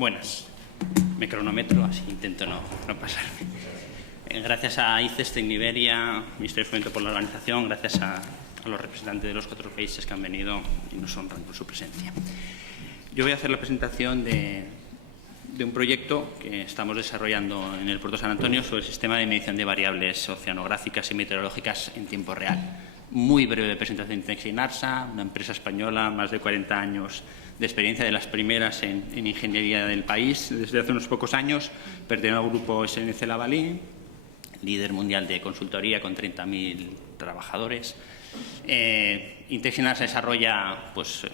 Buenas. Me cronometro, así intento no pasarme. Gracias a ICES, Tecniberia, Ministerio de Fomento por la organización, gracias a los representantes de los 4 países que han venido y nos honran con su presencia. Yo voy a hacer la presentación de un proyecto que estamos desarrollando en el Puerto de San Antonio sobre el sistema de medición de variables oceanográficas y meteorológicas en tiempo real. Muy breve presentación de Texinarsa, una empresa española, más de 40 años de experiencia, de las primeras en ingeniería del país. Desde hace unos pocos años pertenece al grupo SNC Lavalin, líder mundial de consultoría con 30.000 trabajadores. Texinarsa desarrolla los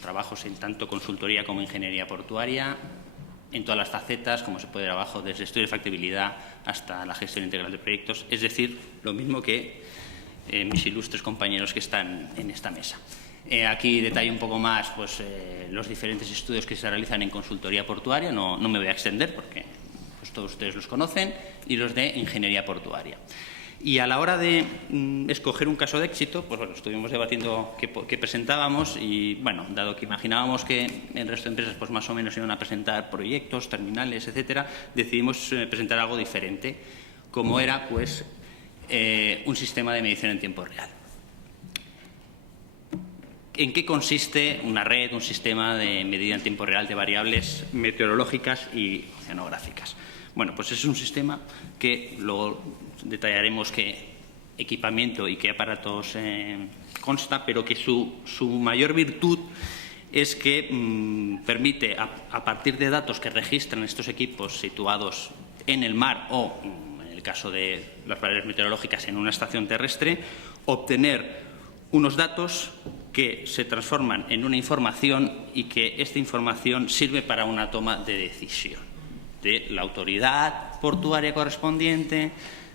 trabajos en tanto consultoría como ingeniería portuaria, en todas las facetas, como se puede ver abajo, desde estudio de factibilidad hasta la gestión integral de proyectos, es decir, lo mismo que mis ilustres compañeros que están en esta mesa. Aquí detallo un poco más los diferentes estudios que se realizan en consultoría portuaria, no me voy a extender porque todos ustedes los conocen, y los de ingeniería portuaria. Y a la hora de escoger un caso de éxito, estuvimos debatiendo qué presentábamos y, dado que imaginábamos que el resto de empresas más o menos iban a presentar proyectos, terminales, etcétera, decidimos presentar algo diferente, como era un sistema de medición en tiempo real. ¿En qué consiste una red, un sistema de medida en tiempo real de variables meteorológicas y oceanográficas? Bueno, pues es un sistema que luego detallaremos qué equipamiento y qué aparatos consta, pero que su mayor virtud es que permite, a partir de datos que registran estos equipos situados en el mar o, en el caso de las variables meteorológicas, en una estación terrestre, obtener unos datos que se transforman en una información y que esta información sirve para una toma de decisión de la autoridad portuaria correspondiente,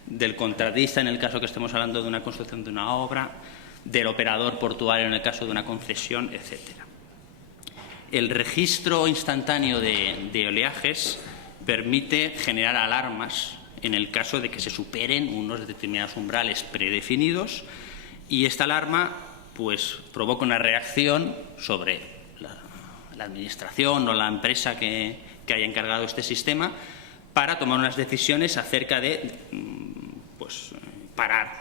del contratista en el caso que estemos hablando de una construcción de una obra, del operador portuario en el caso de una concesión, etcétera. El registro instantáneo de oleajes permite generar alarmas en el caso de que se superen unos determinados umbrales predefinidos, y esta alarma provoca una reacción sobre la administración o la empresa que haya encargado este sistema para tomar unas decisiones acerca de parar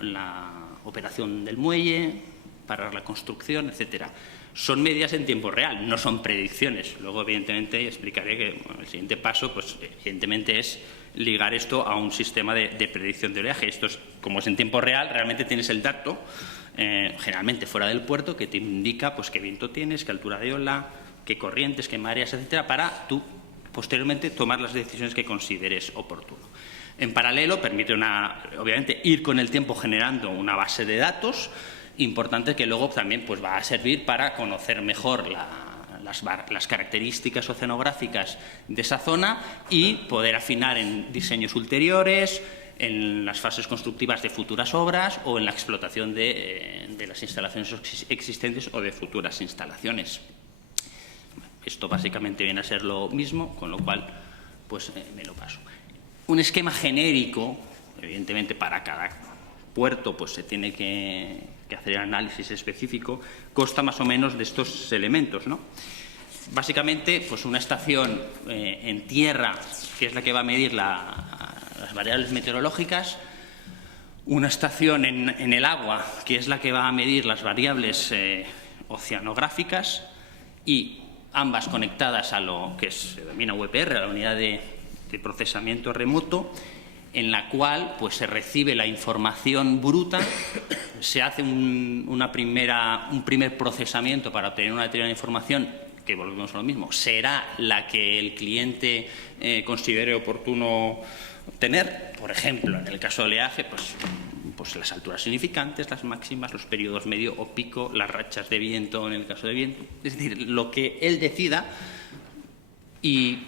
la operación del muelle, parar la construcción, etcétera. Son medidas en tiempo real, no son predicciones. Luego, evidentemente, explicaré que el siguiente paso, evidentemente, es ligar esto a un sistema de predicción de oleaje. Esto es, como es en tiempo real, realmente tienes el dato, generalmente fuera del puerto, que te indica qué viento tienes, qué altura de ola, qué corrientes, qué mareas, etcétera, para tú, posteriormente, tomar las decisiones que consideres oportuno. En paralelo, permite, obviamente, ir con el tiempo generando una base de datos importante que luego también va a servir para conocer mejor las características oceanográficas de esa zona y poder afinar en diseños ulteriores, en las fases constructivas de futuras obras o en la explotación de las instalaciones existentes o de futuras instalaciones. Esto básicamente viene a ser lo mismo, con lo cual me lo paso. Un esquema genérico, evidentemente para cada puerto se tiene que hacer el análisis específico, consta más o menos de estos elementos, ¿no? Básicamente, una estación en tierra, que es la que va a medir las variables meteorológicas, una estación en el agua, que es la que va a medir las variables oceanográficas, y ambas conectadas a lo que se denomina UPR, a la unidad de procesamiento remoto, en la cual se recibe la información bruta, se hace un primer procesamiento para obtener una determinada información, que volvemos a lo mismo, será la que el cliente considere oportuno obtener. Por ejemplo, en el caso de oleaje, las alturas significantes, las máximas, los periodos medio o pico, las rachas de viento en el caso de viento, es decir, lo que él decida. Y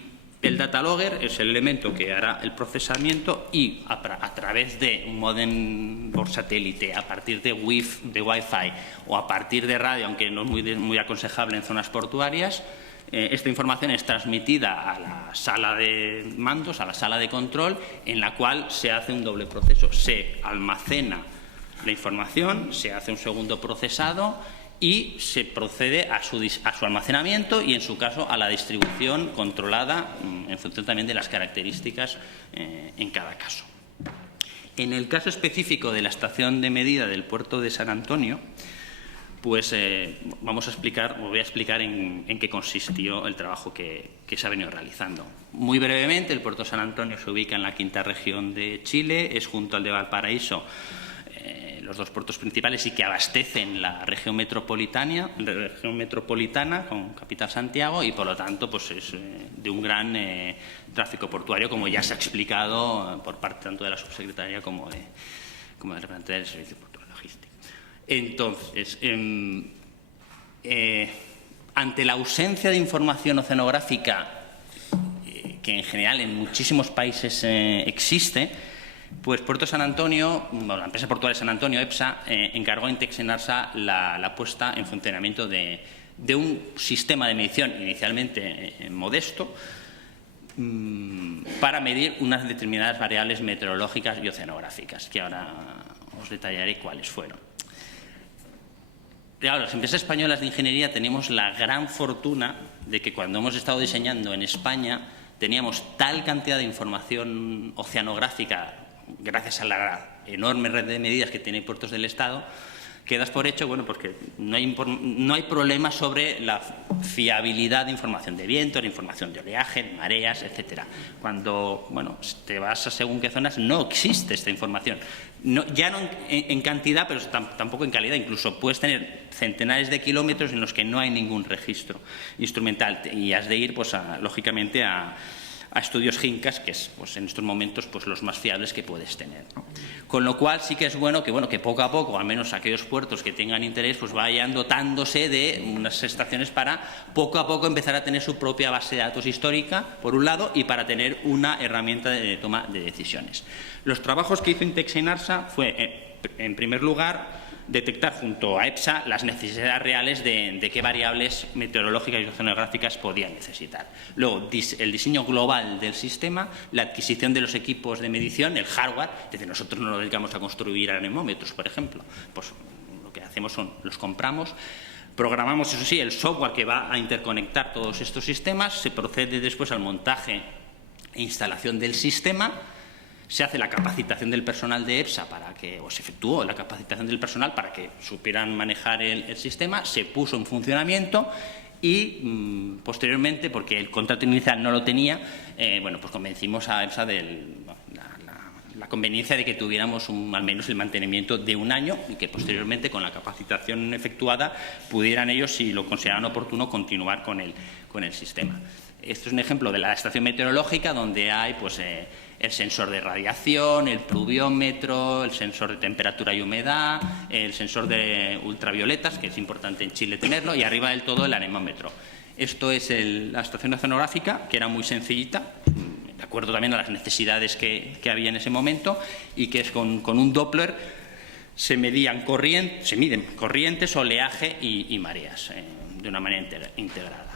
el data logger es el elemento que hará el procesamiento y a través de un módem por satélite, a partir de Wi-Fi o a partir de radio, aunque no es muy aconsejable en zonas portuarias, esta información es transmitida a la sala de mandos, a la sala de control, en la cual se hace un doble proceso. Se almacena la información, se hace un segundo procesado y se procede a su almacenamiento y, en su caso, a la distribución controlada en función también de las características en cada caso. En el caso específico de la estación de medida del puerto de San Antonio, pues voy a explicar en qué consistió el trabajo que se ha venido realizando. Muy brevemente, el puerto de San Antonio se ubica en la quinta región de Chile, es junto al de Valparaíso, los dos puertos principales y que abastecen la región metropolitana con capital Santiago, y por lo tanto pues es de un gran tráfico portuario, como ya se ha explicado por parte tanto de la subsecretaria como del representante del Servicio Portuario Logístico. Entonces, ante la ausencia de información oceanográfica, que en general en muchísimos países existe, pues Puerto San Antonio, la empresa portuaria San Antonio, EPSA, encargó a Intex Enarsa la puesta en funcionamiento de un sistema de medición inicialmente modesto para medir unas determinadas variables meteorológicas y oceanográficas, que ahora os detallaré cuáles fueron. Claro, las empresas españolas de ingeniería tenemos la gran fortuna de que cuando hemos estado diseñando en España teníamos tal cantidad de información oceanográfica gracias a la enorme red de medidas que tiene Puertos del Estado, que das por hecho, bueno, porque no hay problema sobre la fiabilidad de información de viento, de información de oleaje, de mareas, etcétera. Cuando, bueno, te vas a según qué zonas, no existe esta información. Ya no en cantidad, pero tampoco en calidad. Incluso puedes tener centenares de kilómetros en los que no hay ningún registro instrumental y has de ir, pues, lógicamente, a estudios GINCAS, que es, pues, en estos momentos, pues, los más fiables que puedes tener, ¿no? Con lo cual sí que es bueno que poco a poco, al menos aquellos puertos que tengan interés, pues vayan dotándose de unas estaciones para poco a poco empezar a tener su propia base de datos histórica, por un lado, y para tener una herramienta de toma de decisiones. Los trabajos que hizo Intex Enarsa fue, en primer lugar, detectar junto a EPSA las necesidades reales de qué variables meteorológicas y oceanográficas podían necesitar. Luego, el diseño global del sistema, la adquisición de los equipos de medición, el hardware, es decir, nosotros no nos dedicamos a construir anemómetros, por ejemplo, pues lo que hacemos los compramos. Programamos, eso sí, el software que va a interconectar todos estos sistemas, se procede después al montaje e instalación del sistema. Se hace la capacitación del personal de EPSA se efectuó la capacitación del personal para que supieran manejar el sistema, se puso en funcionamiento y posteriormente, porque el contrato inicial no lo tenía, bueno, pues convencimos a EPSA de la conveniencia de que tuviéramos al menos el mantenimiento de un año y que posteriormente, con la capacitación efectuada, pudieran ellos, si lo consideraran oportuno, continuar con el sistema. Esto es un ejemplo de la estación meteorológica, donde hay, pues, el sensor de radiación, el pluviómetro, el sensor de temperatura y humedad, el sensor de ultravioletas, que es importante en Chile tenerlo, y arriba del todo el anemómetro. Esto es la estación oceanográfica, que era muy sencillita, de acuerdo también a las necesidades que había en ese momento, y que es con un Doppler se miden corrientes, oleaje y mareas de una manera integrada.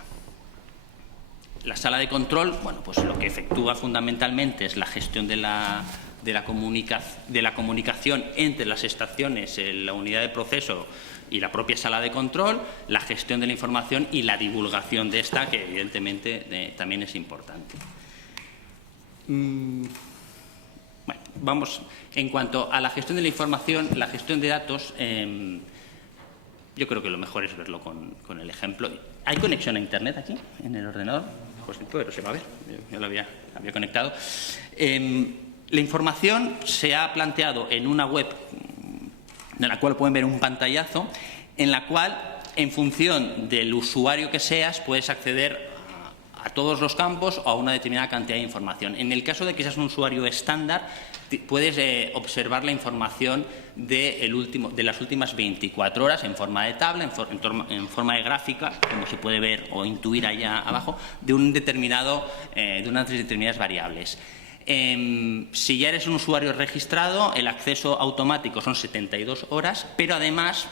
La sala de control, bueno, pues lo que efectúa fundamentalmente es la gestión de la comunicación entre las estaciones, la unidad de proceso y la propia sala de control, la gestión de la información y la divulgación de esta, que evidentemente también es importante. Bueno, vamos, en cuanto a la gestión de la información, la gestión de datos, yo creo que lo mejor es verlo con el ejemplo. ¿Hay conexión a Internet aquí, en el ordenador? Pues pero se va a ver, yo lo había conectado. La información se ha planteado en una web de la cual pueden ver un pantallazo, en la cual, en función del usuario que seas, puedes acceder a todos los campos o a una determinada cantidad de información. En el caso de que seas un usuario estándar, puedes observar la información de las últimas 24 horas en forma de tabla, en forma de gráfica, como se puede ver o intuir allá abajo, de unas determinadas variables. Si ya eres un usuario registrado, el acceso automático son 72 horas, pero además,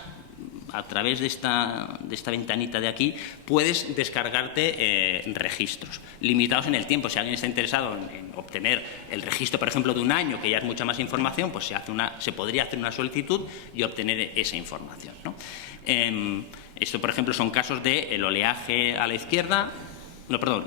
a través de esta ventanita de aquí, puedes descargarte registros limitados en el tiempo. Si alguien está interesado en obtener el registro, por ejemplo, de un año, que ya es mucha más información, pues se podría hacer una solicitud y obtener esa información, ¿no? Esto, por ejemplo, son casos de el oleaje a la izquierda,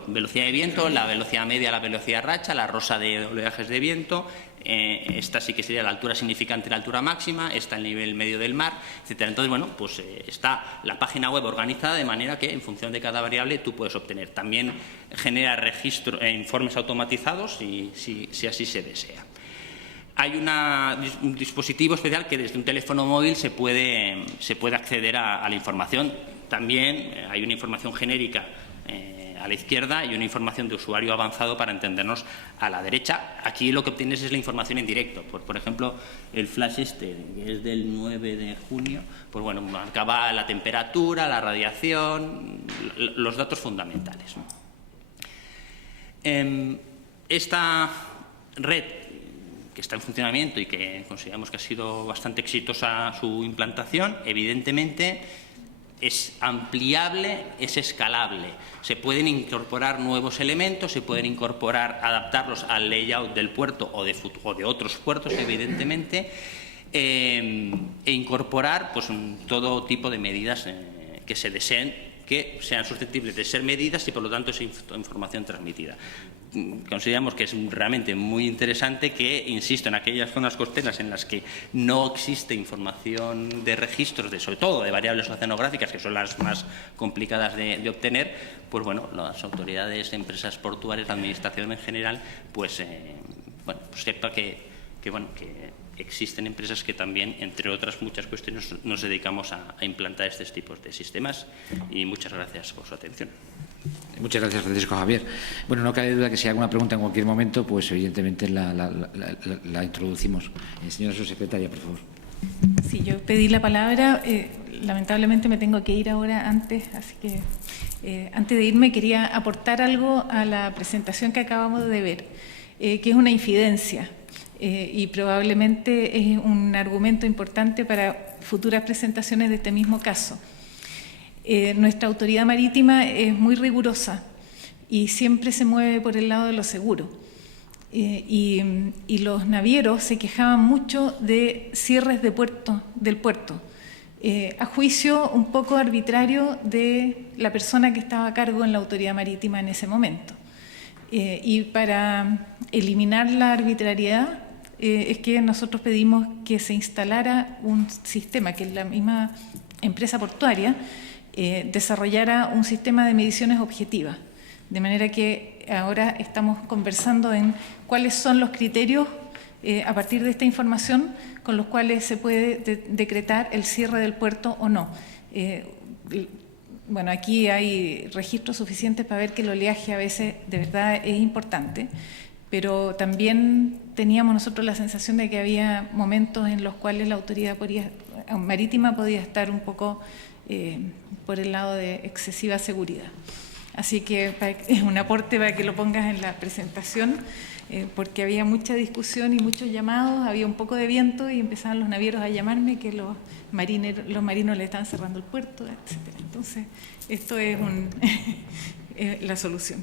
velocidad de viento, la velocidad media, la velocidad racha, la rosa de oleajes de viento, esta sí que sería la altura significante y la altura máxima, esta el nivel medio del mar, etcétera. Entonces, bueno, pues está la página web organizada de manera que en función de cada variable tú puedes obtener. También genera registro e informes automatizados si así se desea. Hay un dispositivo especial que desde un teléfono móvil se puede acceder a la información. También hay una información genérica a la izquierda y una información de usuario avanzado para entendernos a la derecha. Aquí lo que obtienes es la información en directo. Por ejemplo, el flash que es del 9 de junio, pues bueno, marcaba la temperatura, la radiación, los datos fundamentales, ¿no? Esta red que está en funcionamiento y que consideramos que ha sido bastante exitosa su implantación, evidentemente es ampliable, es escalable. Se pueden incorporar nuevos elementos, se pueden incorporar, adaptarlos al layout del puerto o de otros puertos, evidentemente, e incorporar pues, todo tipo de medidas que se deseen, que sean susceptibles de ser medidas y, por lo tanto, esa información transmitida. Consideramos que es realmente muy interesante que, insisto, en aquellas zonas costeras en las que no existe información de registros, sobre todo de variables oceanográficas, que son las más complicadas de obtener, pues bueno, las autoridades, empresas portuarias, la administración en general, pues, bueno, pues sepa que existen empresas que también, entre otras muchas cuestiones, nos dedicamos a implantar estos tipos de sistemas. Y muchas gracias por su atención. Muchas gracias, Francisco Javier. Bueno, no cabe duda que si hay alguna pregunta en cualquier momento, pues evidentemente la introducimos. Señora subsecretaria, por favor. Sí, yo pedí la palabra. Lamentablemente me tengo que ir ahora antes, así que antes de irme quería aportar algo a la presentación que acabamos de ver, que es una infidencia y probablemente es un argumento importante para futuras presentaciones de este mismo caso. Nuestra autoridad marítima es muy rigurosa y siempre se mueve por el lado de lo seguro. Y los navieros se quejaban mucho de cierres del puerto, a juicio un poco arbitrario de la persona que estaba a cargo en la autoridad marítima en ese momento. Y para eliminar la arbitrariedad es que nosotros pedimos que se instalara un sistema, que la misma empresa portuaria desarrollara un sistema de mediciones objetivas, de manera que ahora estamos conversando en cuáles son los criterios a partir de esta información con los cuales se puede decretar el cierre del puerto o no. Bueno, aquí hay registros suficientes para ver que el oleaje a veces de verdad es importante, pero también teníamos nosotros la sensación de que había momentos en los cuales la autoridad marítima podía estar un poco por el lado de excesiva seguridad. Así que es un aporte para que lo pongas en la presentación, porque había mucha discusión y muchos llamados, había un poco de viento y empezaban los navieros a llamarme que los marinos le estaban cerrando el puerto, etc. Entonces, esto es la solución.